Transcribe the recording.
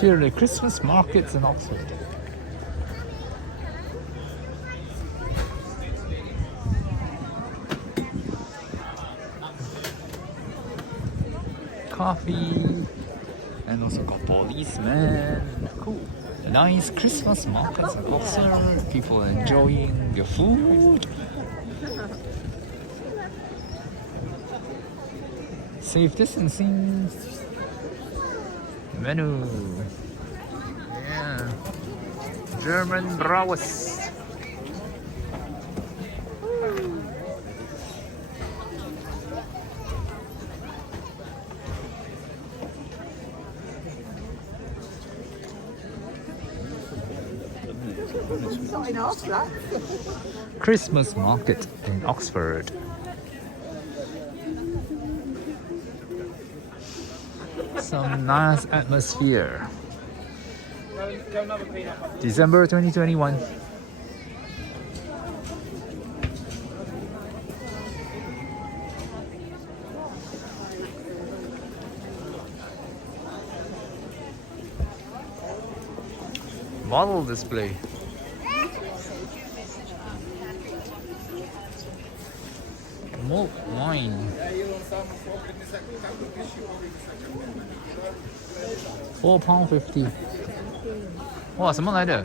Here are the Christmas markets in Oxford. Coffee, and also got policemen. Cool. Nice Christmas markets in Oxford. People enjoying their food. Safe distancing. Menu. Yeah. German Bratwurst. Christmas market in Oxford. Some nice atmosphere. December 2021. Model display. Malt wine. £4.50. 哇，什么来的